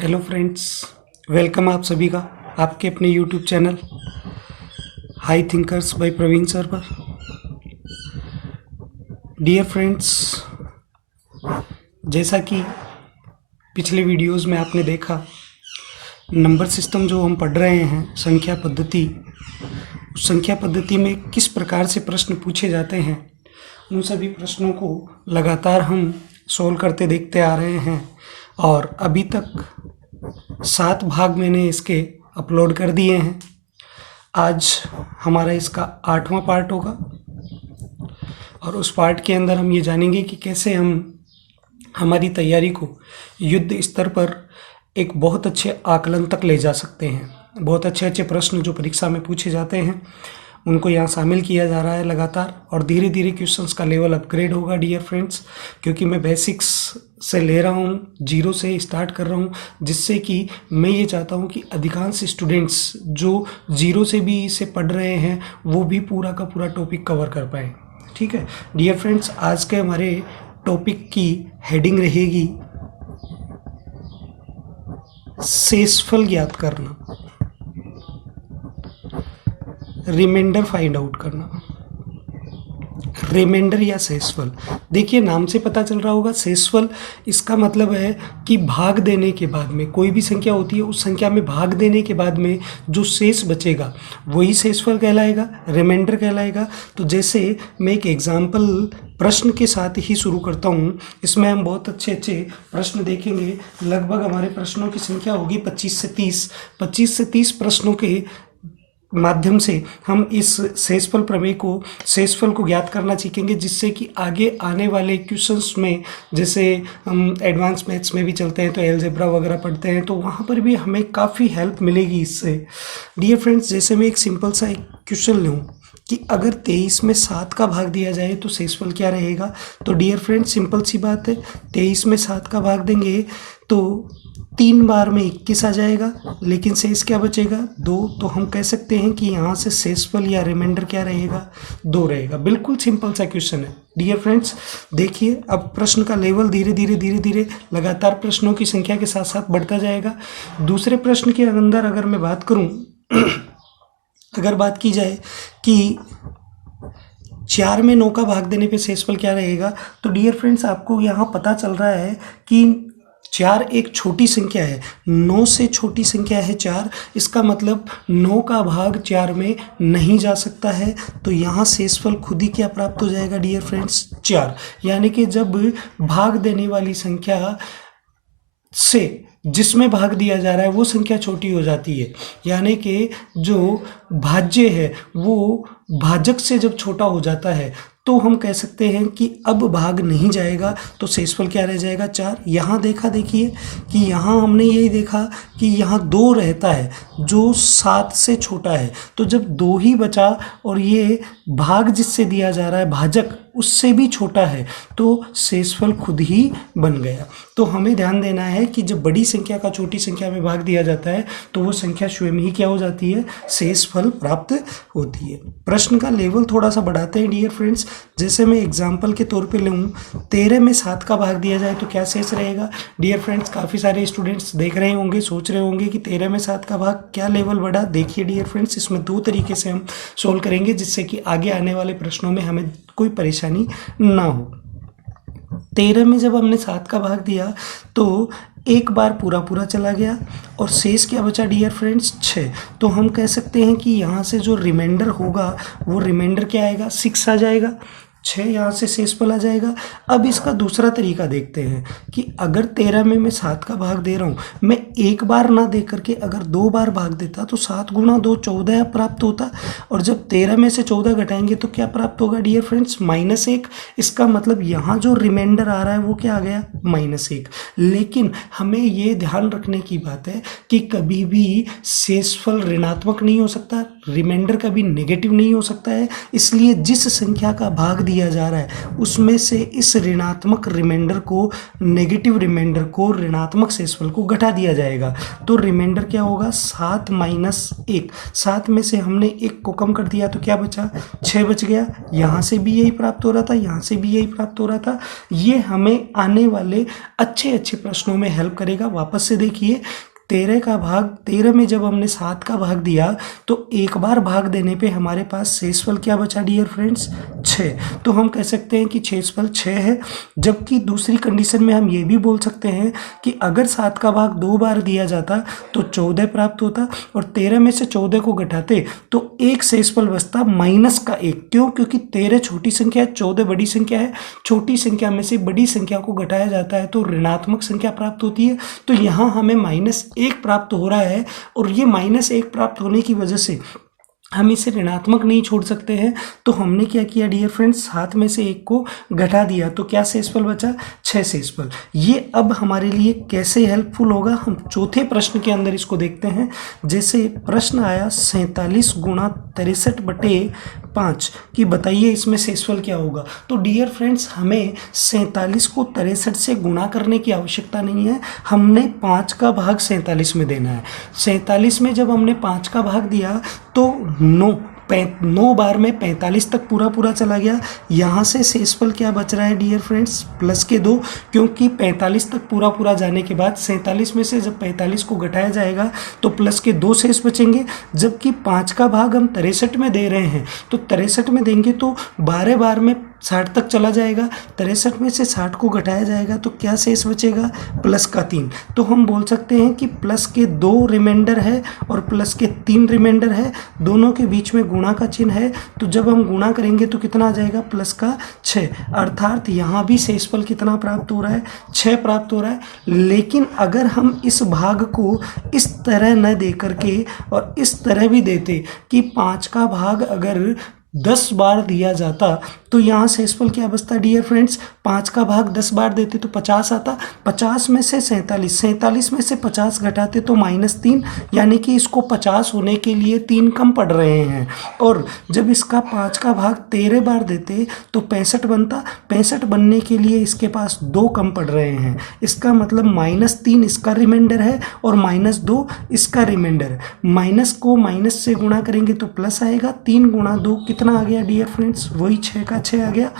Hello friends, welcome आप सभी का आपके अपने YouTube channel high thinkers by Praveen sir पर। डियर फ्रेंड्स, जैसा कि पिछले वीडियोस में आपने देखा, नंबर सिस्टम जो हम पढ़ रहे हैं, संख्या पद्धति, उस संख्या पद्धति में किस प्रकार से प्रश्न पूछे जाते हैं, उन सभी प्रश्नों को लगातार हम सोल्व करते देखते आ रहे हैं और अभी तक 7 भाग मैंने इसके अपलोड कर दिए हैं। आज हमारा इसका 8वां पार्ट होगा और उस पार्ट के अंदर हम ये जानेंगे कि कैसे हम हमारी तैयारी को युद्ध स्तर पर एक बहुत अच्छे आकलन तक ले जा सकते हैं। बहुत अच्छे अच्छे प्रश्न जो परीक्षा में पूछे जाते हैं उनको यहाँ शामिल किया जा रहा है लगातार, और धीरे धीरे क्वेश्चंस का लेवल अपग्रेड होगा डियर फ्रेंड्स, क्योंकि मैं बेसिक्स से ले रहा हूँ, जीरो से स्टार्ट कर रहा हूँ, जिससे कि मैं ये चाहता हूँ कि अधिकांश स्टूडेंट्स जो जीरो से भी इसे पढ़ रहे हैं वो भी पूरा का पूरा टॉपिक कवर कर पाएँ। ठीक है डियर फ्रेंड्स, आज के हमारे टॉपिक की हेडिंग रहेगी शेषफल ज्ञात करना, रिमाइंडर फाइंड आउट करना। रिमाइंडर या शेषफल, देखिए नाम से पता चल रहा होगा, शेषफल इसका मतलब है कि भाग देने के बाद में कोई भी संख्या होती है, उस संख्या में भाग देने के बाद में जो शेष बचेगा वही शेषफल कहलाएगा, रिमाइंडर कहलाएगा। तो जैसे मैं एक एग्जाम्पल प्रश्न के साथ ही शुरू करता हूँ, इसमें हम बहुत अच्छे अच्छे प्रश्न देखेंगे। लगभग हमारे प्रश्नों की संख्या होगी 25 से 30 प्रश्नों के माध्यम से हम इस शेषफल को ज्ञात करना सीखेंगे, जिससे कि आगे आने वाले क्वेश्चंस में, जैसे हम एडवांस मैथ्स में भी चलते हैं तो अलजेब्रा वगैरह पढ़ते हैं, तो वहाँ पर भी हमें काफ़ी हेल्प मिलेगी इससे। डियर फ्रेंड्स, जैसे मैं एक सिंपल सा एक क्वेश्चन लूँ कि अगर 23 में 7 का भाग दिया जाए तो शेषफल क्या रहेगा। तो डियर फ्रेंड्स, सिंपल सी बात है, 23 में 7 का भाग देंगे तो 3 बार में 21 आ जाएगा, लेकिन शेष क्या बचेगा 2। तो हम कह सकते हैं कि यहाँ से शेषफल या रिमाइंडर क्या रहेगा 2 रहेगा। बिल्कुल सिंपल सा क्वेश्चन है डियर फ्रेंड्स। देखिए अब प्रश्न का लेवल धीरे धीरे लगातार प्रश्नों की संख्या के साथ साथ बढ़ता जाएगा। दूसरे प्रश्न के अंदर अगर मैं बात करूँ अगर बात की जाए कि 4 में 9 का भाग देने पे शेषफल क्या रहेगा, तो डियर फ्रेंड्स आपको यहाँ पता चल रहा है कि 4 एक छोटी संख्या है, 9 से छोटी संख्या है 4, इसका मतलब 9 का भाग 4 में नहीं जा सकता है। तो यहाँ शेषफल खुद ही क्या प्राप्त हो जाएगा डियर फ्रेंड्स 4। यानी कि जब भाग देने वाली संख्या से जिसमें भाग दिया जा रहा है वो संख्या छोटी हो जाती है, यानी कि जो भाज्य है वो भाजक से जब छोटा हो जाता है तो हम कह सकते हैं कि अब भाग नहीं जाएगा, तो शेषफल क्या रह जाएगा 4। यहाँ देखिए कि यहाँ हमने यही देखा कि यहाँ 2 रहता है जो 7 से छोटा है, तो जब 2 ही बचा और ये भाग जिससे दिया जा रहा है भाजक उससे भी छोटा है, तो शेषफल खुद ही बन गया। तो हमें ध्यान देना है कि जब बड़ी संख्या का छोटी संख्या में भाग दिया जाता है तो वो संख्या स्वयं ही क्या हो जाती है, शेषफल प्राप्त होती है। प्रश्न का लेवल थोड़ा सा बढ़ाते हैं डियर फ्रेंड्स। जैसे मैं एग्जाम्पल के तौर पे लूँ, 13 में 7 का भाग दिया जाए तो क्या शेष रहेगा। डियर फ्रेंड्स, काफ़ी सारे स्टूडेंट्स देख रहे होंगे, सोच रहे होंगे कि 13 में 7 का भाग क्या लेवल बढ़ा। देखिए डियर फ्रेंड्स, इसमें 2 तरीके से हम सोल्व करेंगे, जिससे कि आगे आने वाले प्रश्नों में हमें कोई परेशानी ना हो। 13 में जब हमने 7 का भाग दिया तो एक बार पूरा चला गया और शेष क्या बचा डियर फ्रेंड्स 6। तो हम कह सकते हैं कि यहाँ से जो रिमाइंडर होगा वो रिमाइंडर क्या आएगा 6 आ जाएगा, 6 यहाँ से शेषफल आ जाएगा। अब इसका दूसरा तरीका देखते हैं कि अगर 13 में मैं 7 का भाग दे रहा हूँ, मैं एक बार ना दे करके अगर 2 बार भाग देता तो 7 गुणा 2 14 प्राप्त होता, और जब 13 में से 14 घटाएंगे तो क्या प्राप्त होगा डियर फ्रेंड्स -1। इसका मतलब यहाँ जो रिमाइंडर आ रहा है वो क्या आ गया -1। लेकिन हमें ये ध्यान रखने की बात है कि कभी भी शेषफल ऋणात्मक नहीं हो सकता, रिमाइंडर कभी नेगेटिव नहीं हो सकता है। इसलिए जिस संख्या का भाग दिया जा रहा है उसमें से इस ऋणात्मक रिमाइंडर को, नेगेटिव रिमाइंडर को, ऋणात्मक शेषफल को घटा दिया जाएगा। तो रिमाइंडर क्या होगा 7 माइनस 1। 7 में से हमने 1 को कम कर दिया तो क्या बचा 6 बच गया। यहाँ से भी यही प्राप्त हो रहा था, यहाँ से भी यही प्राप्त हो रहा था। ये हमें आने वाले अच्छे अच्छे प्रश्नों में हेल्प करेगा। वापस से देखिए 13 में जब हमने 7 का भाग दिया तो एक बार भाग देने पे हमारे पास शेषफल क्या बचा डियर फ्रेंड्स 6। तो हम कह सकते हैं कि शेषफल 6 है। जबकि दूसरी कंडीशन में हम ये भी बोल सकते हैं कि अगर 7 का भाग 2 बार दिया जाता तो 14 प्राप्त होता और 13 में से 14 को घटाते तो एक शेषफल बचता माइनस का 1। क्यों? क्योंकि 13 छोटी संख्या है, 14 बड़ी संख्या है। छोटी संख्या में से बड़ी संख्या को घटाया जाता है तो ऋणात्मक संख्या प्राप्त होती है। तो यहाँ हमें -1 प्राप्त हो रहा है और ये -1 प्राप्त होने की वजह से हम इसे ऋणात्मक नहीं छोड़ सकते हैं। तो हमने क्या किया डियर फ्रेंड्स 7 में से 1 को घटा दिया तो क्या शेषफल बचा 6 शेषफल। ये अब हमारे लिए कैसे हेल्पफुल होगा हम चौथे प्रश्न के अंदर इसको देखते हैं। जैसे प्रश्न आया 47 गुणा 63/5 कि बताइए इसमें शेषफल क्या होगा। तो डियर फ्रेंड्स हमें 47 को 63 से गुणा करने की आवश्यकता नहीं है। हमने 5 का भाग 47 में देना है। 47 में जब हमने 5 का भाग दिया तो 9 बार में 45 तक पूरा चला गया। यहाँ से शेषफल क्या बच रहा है डियर फ्रेंड्स प्लस के 2, क्योंकि 45 तक पूरा जाने के बाद 47 में से जब 45 को घटाया जाएगा तो प्लस के 2 शेष बचेंगे। जबकि 5 का भाग हम 63 में दे रहे हैं तो 63 में देंगे तो 12 बार में 60 तक चला जाएगा। 63 में से 60 को घटाया जाएगा तो क्या शेष बचेगा प्लस का 3। तो हम बोल सकते हैं कि प्लस के 2 रिमाइंडर है और प्लस के 3 रिमाइंडर है, दोनों के बीच में गुणा का चिन्ह है। तो जब हम गुणा करेंगे तो कितना आ जाएगा प्लस का 6। अर्थात यहाँ भी शेषफल कितना प्राप्त हो रहा है 6 प्राप्त हो रहा है। लेकिन अगर हम इस भाग को इस तरह न दे करके और इस तरह भी देते कि 5 का भाग अगर 10 बार दिया जाता तो यहाँ शेषफल क्या बचता डियर फ्रेंड्स 5 का भाग 10 बार देते तो 50 आता। 50 में से 47 में से 50 घटाते तो -3, यानी कि इसको 50 होने के लिए 3 कम पड़ रहे हैं। और जब इसका 5 का भाग 13 बार देते तो 65 बनता। 65 बनने के लिए इसके पास 2 कम पड़ रहे हैं। इसका मतलब -3 इसका रिमाइंडर है और -2 इसका रिमाइंडर है। माइनस को माइनस से गुणा करेंगे तो प्लस आएगा। 3 गुणा 2 कितना आ गया डियर फ्रेंड्स वही 6 का 6 आ गया।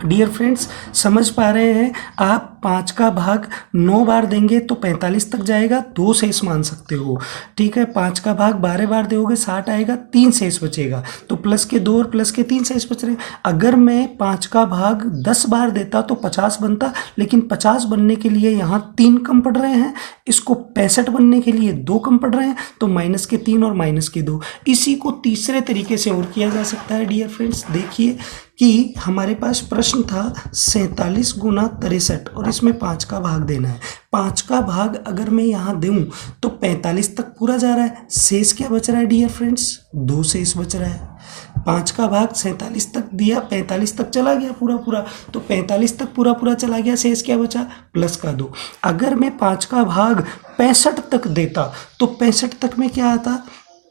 डियर फ्रेंड्स समझ पा रहे हैं आप 5 का भाग 9 बार देंगे तो 45 तक जाएगा, 2 शेष मान सकते हो। ठीक है 5 का भाग 12 बार दोगे 60 आएगा, 3 शेष बचेगा। तो प्लस के 2 और प्लस के 3 शेष बच रहे हैं। अगर मैं 5 का भाग 10 बार देता तो 50 बनता, लेकिन 50 बनने के लिए यहाँ 3 कम पड़ रहे हैं। इसको 65 बनने के लिए 2 कम पड़ रहे हैं तो -3 और -2। इसी को तीसरे तरीके से और किया जा सकता है डियर फ्रेंड्स। देखिए कि हमारे पास प्रश्न था 47 गुणा 63 और इसमें 5 का भाग देना है। 5 का भाग अगर मैं यहाँ दूँ तो 45 तक पूरा जा रहा है। शेष क्या बच रहा है डियर फ्रेंड्स 2 शेष बच रहा है। 5 का भाग 47 तक दिया 45 तक चला गया पूरा तो 45 तक पूरा चला गया। शेष क्या बचा प्लस का 2। अगर मैं 5 का भाग 65 तक देता तो 65 तक में क्या आता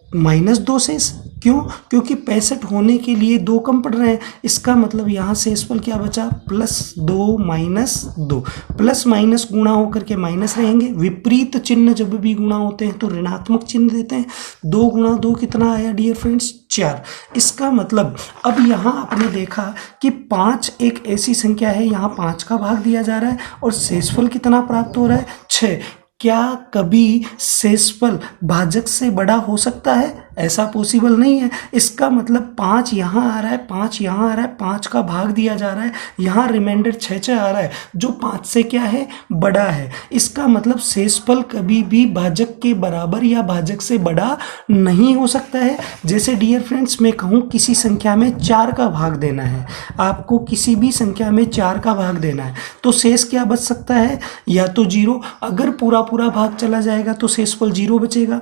-2 शेष। क्यों? क्योंकि 65 होने के लिए 2 कम पड़ रहे हैं। इसका मतलब यहाँ शेषफल क्या बचा +2 -2। प्लस माइनस गुणा होकर के माइनस रहेंगे। विपरीत चिन्ह जब भी गुणा होते हैं तो ऋणात्मक चिन्ह देते हैं। 2 गुणा 2 कितना आया डियर फ्रेंड्स 4। इसका मतलब अब यहाँ आपने देखा कि 5 एक ऐसी संख्या है, यहाँ 5 का भाग दिया जा रहा है और शेषफल कितना प्राप्त हो रहा है 6। क्या कभी शेषफल भाजक से बड़ा हो सकता है? ऐसा पॉसिबल नहीं है। इसका मतलब 5 यहाँ आ रहा है, 5 यहाँ आ रहा है, 5 का भाग दिया जा रहा है, यहाँ रिमाइंडर 6 आ रहा है जो 5 से क्या है बड़ा है। इसका मतलब शेषफल कभी भी भाजक के बराबर या भाजक से बड़ा नहीं हो सकता है। जैसे डियर फ्रेंड्स मैं कहूँ किसी संख्या में 4 का भाग देना है, आपको किसी भी संख्या में 4 का भाग देना है तो शेष क्या बच सकता है या तो 0। अगर पूरा भाग चला जाएगा तो शेषफल 0 बचेगा।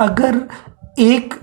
अगर एक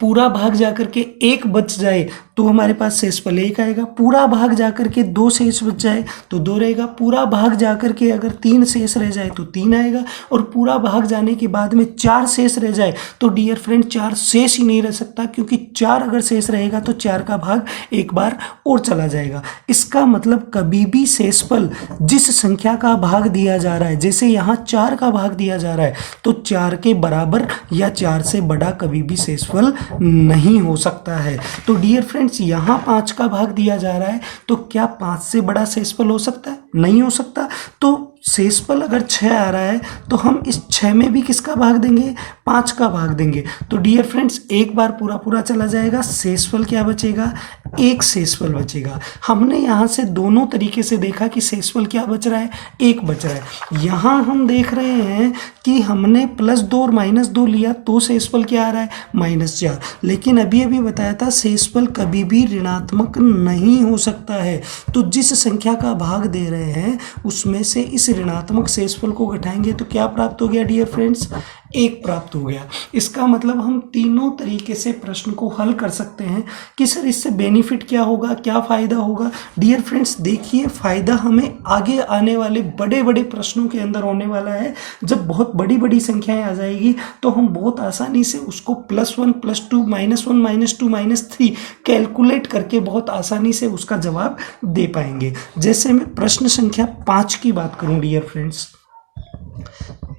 पूरा भाग जाकर के 1 बच जाए तो हमारे पास शेषफल 1 आएगा। पूरा भाग जाकर के 2 शेष बच जाए तो 2 रहेगा। पूरा भाग जाकर के अगर 3 शेष रह जाए तो 3 आएगा। और पूरा भाग जाने के बाद में 4 शेष रह जाए तो डियर फ्रेंड 4 शेष ही नहीं रह सकता, क्योंकि 4 अगर शेष रहेगा तो 4 का भाग एक बार और चला जाएगा। इसका मतलब कभी भी शेषफल जिस संख्या का भाग दिया जा रहा है, जैसे यहाँ 4 का भाग दिया जा रहा है, तो 4 के बराबर या 4 से बड़ा कभी भी शेषफल नहीं हो सकता है। तो डियर फ्रेंड्स यहाँ 5 का भाग दिया जा रहा है, तो क्या 5 से बड़ा शेषफल हो सकता है? नहीं हो सकता। तो शेषफल अगर 6 आ रहा है तो हम इस 6 में भी किसका भाग देंगे? 5 का भाग देंगे। तो डियर फ्रेंड्स एक बार पूरा पूरा चला जाएगा, शेषफल क्या बचेगा? एक शेषफल बचेगा। हमने यहाँ से दोनों तरीके से देखा कि शेषफल क्या बच रहा है? एक बच रहा है। यहाँ हम देख रहे हैं कि हमने +2 और -2 लिया तो शेषफल क्या आ रहा है? -4। लेकिन अभी अभी बताया था शेषफल कभी भी ऋणात्मक नहीं हो सकता है। तो जिस संख्या का भाग दे रहे हैं उसमें से इस ऋणात्मक शेषफल को घटाएंगे तो क्या प्राप्त हो गया डियर फ्रेंड्स? 1 प्राप्त हो गया। इसका मतलब हम तीनों तरीके से प्रश्न को हल कर सकते हैं कि सर इससे बेनिफिट क्या होगा, क्या फ़ायदा होगा। डियर फ्रेंड्स देखिए, फ़ायदा हमें आगे आने वाले बड़े बड़े प्रश्नों के अंदर होने वाला है। जब बहुत बड़ी बड़ी संख्याएं आ जाएगी तो हम बहुत आसानी से उसको +1 +2 -1 -2 -3 कैलकुलेट करके बहुत आसानी से उसका जवाब दे पाएंगे। जैसे मैं प्रश्न संख्या 5 की बात करूं डियर फ्रेंड्स,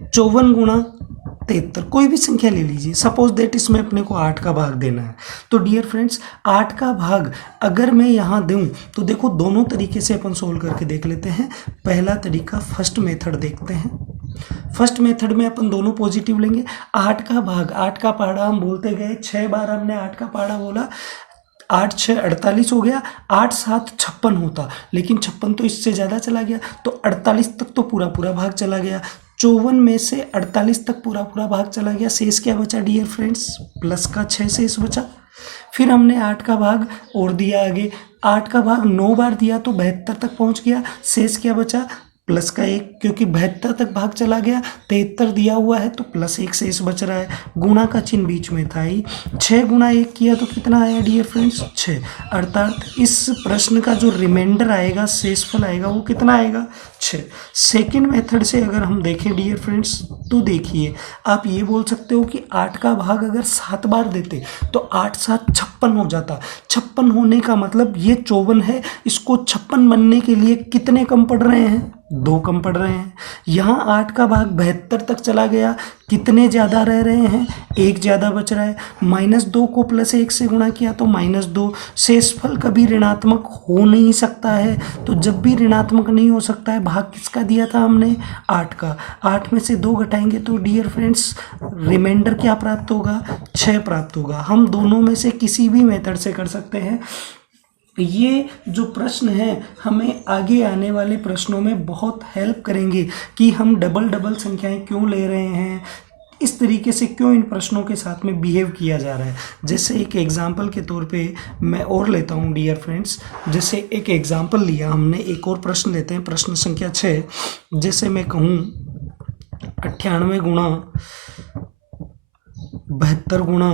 54 गुणा 73, कोई भी संख्या ले लीजिए। सपोज दैट इसमें अपने को 8 का भाग देना है। तो डियर फ्रेंड्स 8 का भाग अगर मैं यहाँ दूं तो देखो दोनों तरीके से अपन सोल्व करके देख लेते हैं। पहला तरीका फर्स्ट मेथड देखते हैं। फर्स्ट मेथड में अपन दोनों पॉजिटिव लेंगे। 8 का भाग, 8 का पहाड़ा हम बोलते गए, 6 बार हमने 8 का पहाड़ा बोला, 8 6 48 हो गया, 8 7 56 होता, लेकिन 56 तो इससे ज़्यादा चला गया, तो 48 तक तो पूरा पूरा भाग चला गया। 54 में से 48 तक पूरा पूरा भाग चला गया। शेष क्या बचा डियर फ्रेंड्स? प्लस का 6 शेष बचा। फिर हमने 8 का भाग और दिया आगे, 8 का भाग 9 बार दिया तो 72 तक पहुंच गया। शेष क्या बचा? प्लस का 1, क्योंकि 72 तक भाग चला गया। 73 दिया हुआ है तो +1 शेष बच रहा है। गुणा का चिन्ह बीच में था ही। 6 गुणा 1 किया तो कितना आया डियर फ्रेंड्स? 6। अर्थात इस प्रश्न का जो रिमाइंडर आएगा, शेषफल आएगा, वो कितना आएगा? 6। सेकेंड मेथड से अगर हम देखें डियर फ्रेंड्स तो देखिए, आप ये बोल सकते हो कि 8 का भाग अगर 7 बार देते तो 8 7 56 हो जाता। 56 होने का मतलब ये 54 है, इसको 56 बनने के लिए कितने कम पड़ रहे हैं? 2 कम पड़ रहे हैं। यहाँ 8 का भाग 72 तक चला गया, कितने ज़्यादा रह रहे हैं? 1 ज़्यादा बच रहा है। -2 को +1 से गुणा किया तो -2। शेषफल कभी ऋणात्मक हो नहीं सकता है, तो जब भी ऋणात्मक नहीं हो सकता है, भाग किसका दिया था हमने? 8 का। 8 में से 2 घटाएंगे तो डियर फ्रेंड्स रिमाइंडर क्या प्राप्त होगा? 6 प्राप्त होगा। हम दोनों में से किसी भी मेथड से कर सकते हैं। ये जो प्रश्न है हमें आगे आने वाले प्रश्नों में बहुत हेल्प करेंगे कि हम डबल संख्याएं क्यों ले रहे हैं, इस तरीके से क्यों इन प्रश्नों के साथ में बिहेव किया जा रहा है। जैसे एक एग्जाम्पल के तौर पे मैं और लेता हूँ डियर फ्रेंड्स, जैसे एक एग्जाम्पल लिया हमने, एक और प्रश्न लेते हैं, प्रश्न संख्या 6। जैसे मैं कहूँ 98 गुणा 72 गुणा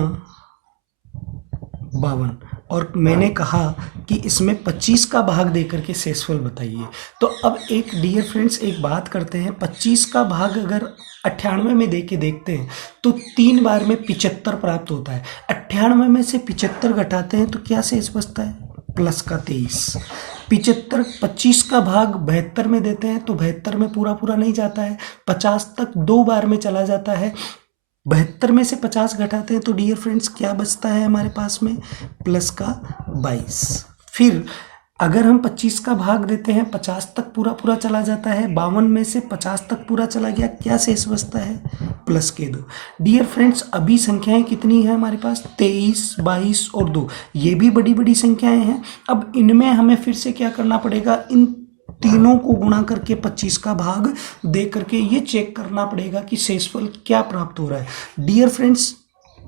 52, और मैंने कहा कि इसमें 25 का भाग देकर के शेषफल बताइए। तो अब एक डियर फ्रेंड्स एक बात करते हैं, 25 का भाग अगर 98 में दे के देखते हैं तो 3 बार में 75 प्राप्त होता है। 98 में से 75 घटाते हैं तो क्या शेष बचता है? प्लस का 23। 75 25 का भाग 72 में देते हैं तो 72 में पूरा पूरा नहीं जाता है, 50 तक 2 बार में चला जाता है। 72 में से 50 घटाते हैं तो डियर फ्रेंड्स क्या बचता है हमारे पास में? प्लस का 22। फिर अगर हम 25 का भाग देते हैं, 50 तक पूरा पूरा चला जाता है, 52 में से 50 तक पूरा चला गया, क्या शेष बचता है? प्लस के 2। डियर फ्रेंड्स अभी संख्याएं कितनी है हमारे पास? 23, 22 और 2। ये भी बड़ी बड़ी संख्याएं हैं। अब इनमें हमें फिर से क्या करना पड़ेगा? इन तीनों को गुणा करके 25 का भाग दे करके ये चेक करना पड़ेगा कि शेषफल क्या प्राप्त हो रहा है। डियर फ्रेंड्स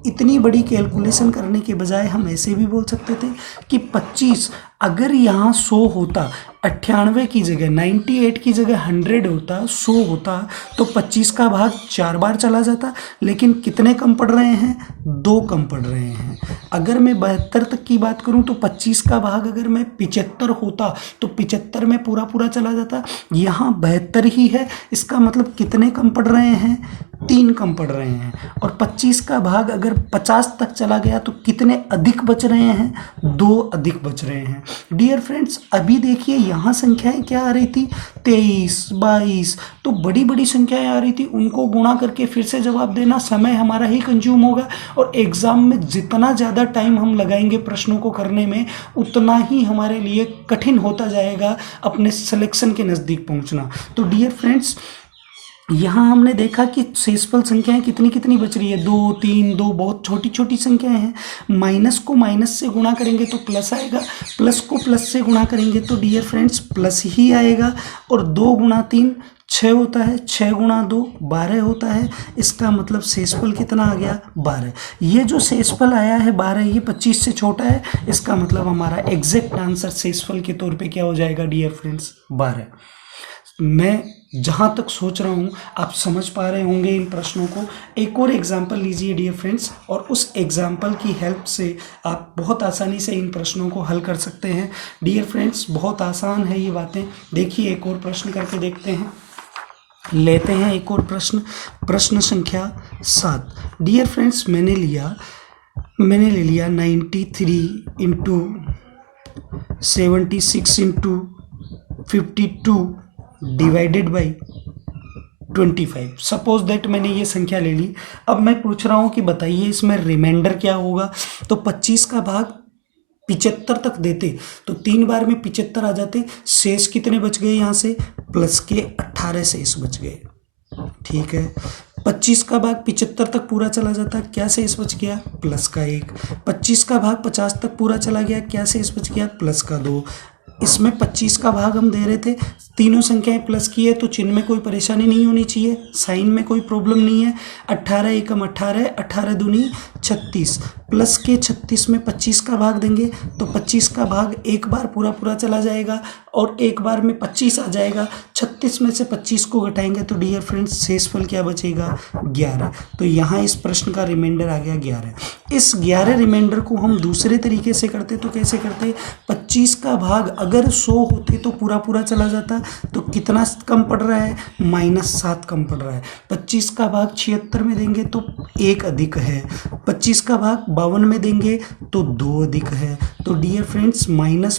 इतनी बड़ी कैलकुलेशन करने के बजाय हम ऐसे भी बोल सकते थे कि 25 अगर यहाँ 100 होता, 98 की जगह 98 की जगह 100 होता, 100 होता, तो 25 का भाग 4 बार चला जाता। लेकिन कितने कम पड़ रहे हैं? 2 कम पड़ रहे हैं। अगर मैं 72 तक की बात करूं तो 25 का भाग अगर मैं 75 होता तो 75 में पूरा पूरा चला जाता। यहाँ 72 ही है, इसका मतलब कितने कम पड़ रहे हैं? 3 कम पड़ रहे हैं। और 25 का भाग अगर 50 तक चला गया तो कितने अधिक बच रहे हैं? 2 अधिक बच रहे हैं। डियर फ्रेंड्स, अभी देखिए यहाँ संख्याएं क्या आ रही थी? 23, 22, तो बड़ी बड़ी संख्याएं आ रही थी, उनको गुणा करके फिर से जवाब देना समय हमारा ही कंज्यूम होगा। और एग्जाम में जितना ज़्यादा टाइम हम लगाएंगे प्रश्नों को करने में, उतना ही हमारे लिए कठिन होता जाएगा अपने सिलेक्शन के नज़दीक पहुंचना। तो डियर फ्रेंड्स, यहाँ हमने देखा कि शेषफल संख्याएं कितनी कितनी बच रही है, 2, 3, 2, बहुत छोटी छोटी संख्याएं हैं। माइनस को माइनस से गुणा करेंगे तो प्लस आएगा, प्लस को प्लस से गुणा करेंगे तो डियर फ्रेंड्स प्लस ही आएगा। और 2 गुणा 3 6 होता है, 6 गुणा 2 12 होता है। इसका मतलब शेषफल कितना आ गया? 12। ये जो शेषफल आया है 12, ये 25 से छोटा है। इसका मतलब हमारा एग्जैक्ट आंसर शेषफल के तौर पे क्या हो जाएगा डियर फ्रेंड्स? 12। मैं जहाँ तक सोच रहा हूँ आप समझ पा रहे होंगे इन प्रश्नों को। एक और एग्जाम्पल लीजिए डियर फ्रेंड्स, और उस एग्जाम्पल की हेल्प से आप बहुत आसानी से इन प्रश्नों को हल कर सकते हैं। डियर फ्रेंड्स, बहुत आसान है ये बातें। देखिए एक और प्रश्न करके देखते हैं, लेते हैं एक और प्रश्न। प्रश्न संख्या 7। डियर फ्रेंड्स, मैंने ले लिया 93 into 76 into 52 divided by 25। Suppose that मैंने ये संख्या ले ली। अब मैं पूछ रहा हूँ कि बताइए इसमें रिमाइंडर क्या होगा। तो 25 का भाग 75 तक देते तो 3 बार में 75 आ जाते। शेष कितने बच गए? यहाँ से प्लस के 18 शेष बच गए। ठीक है, 25 का भाग 75 तक पूरा चला जाता, क्या शेष बच गया? प्लस का 1। 25 का भाग 50 तक पूरा चला गया, क्या शेष बच गया? प्लस का 2। इसमें 25 का भाग हम दे रहे थे, तीनों संख्याएं प्लस की है तो चिन्ह में कोई परेशानी नहीं होनी चाहिए, साइन में कोई प्रॉब्लम नहीं है। 18 एकम 18, 18 दूनी 36, प्लस के 36 में 25 का भाग देंगे तो 25 का भाग एक बार पूरा पूरा चला जाएगा और एक बार में 25 आ जाएगा। 36 में से 25 को घटाएंगे तो डियर फ्रेंड्स शेषफल क्या बचेगा? 11। तो यहाँ इस प्रश्न का रिमाइंडर आ गया 11। इस 11 रिमाइंडर को हम दूसरे तरीके से करते तो कैसे करते? 25 का भाग अगर 100 होते तो पूरा पूरा चला जाता, तो कितना कम पड़ रहा है? -7 कम पड़ रहा है। 25 का भाग 76 में देंगे तो 1 अधिक है, 25 का भाग 52 में देंगे तो 2 अधिक है। तो डियर फ्रेंड्स माइनस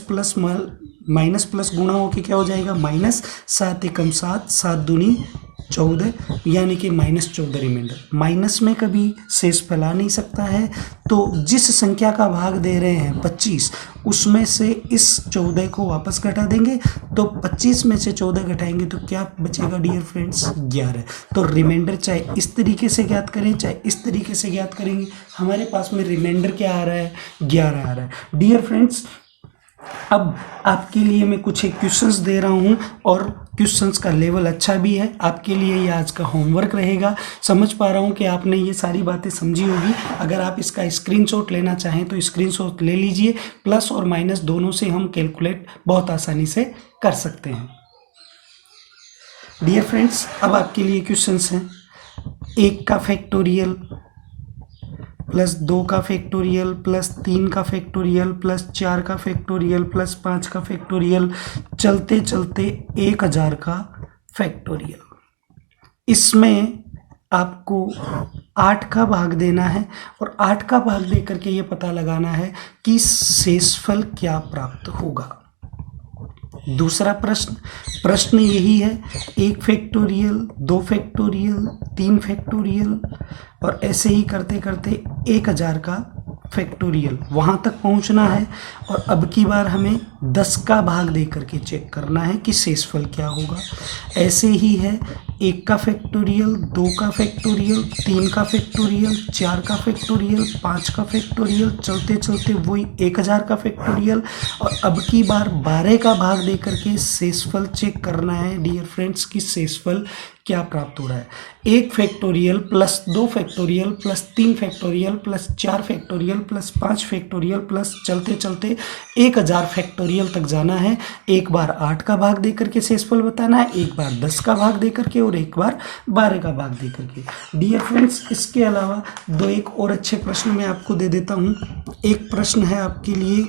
प्लस गुणा होके क्या हो जाएगा? -7 एकम 7, 7 दूनी 14, यानी कि -14 रिमाइंडर। माइनस में कभी शेष फैला नहीं सकता है, तो जिस संख्या का भाग दे रहे हैं 25, उसमें से इस 14 को वापस घटा देंगे तो 25 में से 14 घटाएंगे तो क्या बचेगा डियर फ्रेंड्स? 11। तो रिमाइंडर चाहे इस तरीके से ज्ञात करें चाहे इस तरीके से ज्ञात करेंगे, हमारे पास में रिमाइंडर क्या आ रहा है? 11 आ रहा है। डियर फ्रेंड्स, अब आपके लिए मैं कुछ एक क्वेश्चंस दे रहा हूं और क्वेश्चंस का लेवल अच्छा भी है, आपके लिए ये आज का होमवर्क रहेगा। समझ पा रहा हूं कि आपने ये सारी बातें समझी होगी। अगर आप इसका स्क्रीनशॉट लेना चाहें तो स्क्रीनशॉट ले लीजिए। प्लस और माइनस दोनों से हम कैलकुलेट बहुत आसानी से कर सकते हैं। डियर फ्रेंड्स, अब आपके लिए क्वेश्चंस हैं। 1 का फैक्टोरियल प्लस 2 का फैक्टोरियल प्लस 3 का फैक्टोरियल प्लस 4 का फैक्टोरियल प्लस 5 का फैक्टोरियल, चलते चलते 1000 का फैक्टोरियल। इसमें आपको 8 का भाग देना है और 8 का भाग दे करके ये पता लगाना है कि शेषफल क्या प्राप्त होगा। दूसरा प्रश्न यही है, 1 फैक्टोरियल 2 फैक्टोरियल 3 फैक्टोरियल और ऐसे ही करते करते 1000 का फैक्टोरियल, वहाँ तक पहुँचना है। और अब की बार हमें 10 का भाग दे करके चेक करना है कि शेषफल क्या होगा। ऐसे ही है 1 का फैक्टोरियल, 2 का फैक्टोरियल, 3 का फैक्टोरियल, 4 का फैक्टोरियल, 5 का फैक्टोरियल, चलते चलते वही 1000 का फैक्टोरियल। और अब की बार 12 का भाग दे करके शेषफल चेक करना है डियर फ्रेंड्स कि शेषफल क्या प्राप्त हो रहा है। 1 factorial plus 2 factorial plus 3 factorial plus 4 factorial plus 5 factorial plus चलते चलते 1000 फैक्टोरियल तक जाना है। एक बार 8 का भाग दे करके शेषफल बताना है, एक बार 10 का भाग दे करके और एक बार 12 का भाग दे करके। डियर फ्रेंड्स, इसके अलावा एक और अच्छे प्रश्न मैं आपको दे देता हूँ। एक प्रश्न है आपके लिए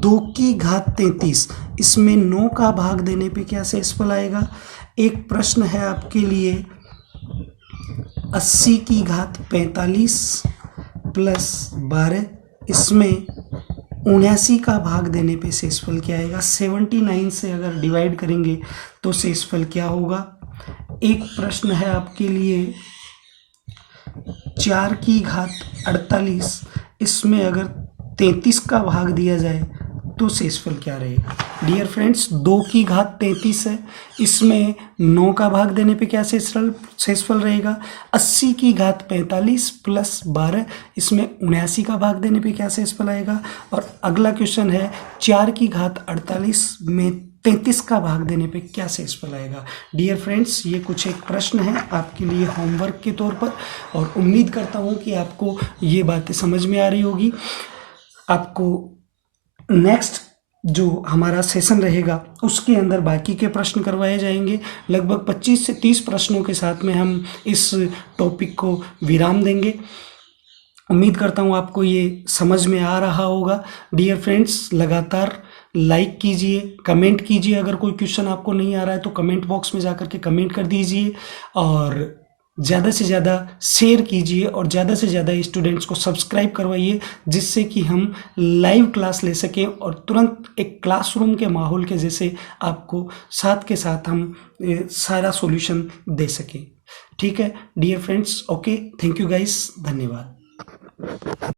2 की घात 33, इसमें 9 का भाग देने पे क्या शेषफल आएगा। एक प्रश्न है आपके लिए 80 की घात 45 प्लस 12, इसमें 79 का भाग देने पे शेषफल क्या आएगा। 79 से अगर डिवाइड करेंगे तो शेषफल क्या होगा। एक प्रश्न है आपके लिए 4 की घात 48, इसमें अगर 33 का भाग दिया जाए तो शेषफल क्या रहेगा। डियर फ्रेंड्स, 2 की घात 33 है, इसमें 9 का भाग देने पे क्या शेषफल रहेगा। 80 की घात 45 प्लस 12, इसमें 79 का भाग देने पे क्या शेषफल आएगा। और अगला क्वेश्चन है 4 की घात 48 में 33 का भाग देने पे क्या शेषफल आएगा। डियर फ्रेंड्स, ये कुछ एक प्रश्न है आपके लिए होमवर्क के तौर पर, और उम्मीद करता हूँ कि आपको ये बातें समझ में आ रही होगी। आपको नेक्स्ट जो हमारा सेशन रहेगा उसके अंदर बाकी के प्रश्न करवाए जाएंगे। लगभग 25 से 30 प्रश्नों के साथ में हम इस टॉपिक को विराम देंगे। उम्मीद करता हूँ आपको ये समझ में आ रहा होगा। डियर फ्रेंड्स, लगातार लाइक कीजिए, कमेंट कीजिए। अगर कोई क्वेश्चन आपको नहीं आ रहा है तो कमेंट बॉक्स में जाकर के कमेंट कर दीजिए, और ज़्यादा से ज़्यादा शेयर कीजिए, और ज़्यादा से ज़्यादा स्टूडेंट्स को सब्सक्राइब करवाइए, जिससे कि हम लाइव क्लास ले सकें और तुरंत एक क्लासरूम के माहौल के जैसे आपको साथ के साथ हम सारा सॉल्यूशन दे सकें। ठीक है dear friends, okay, thank you guys, धन्यवाद।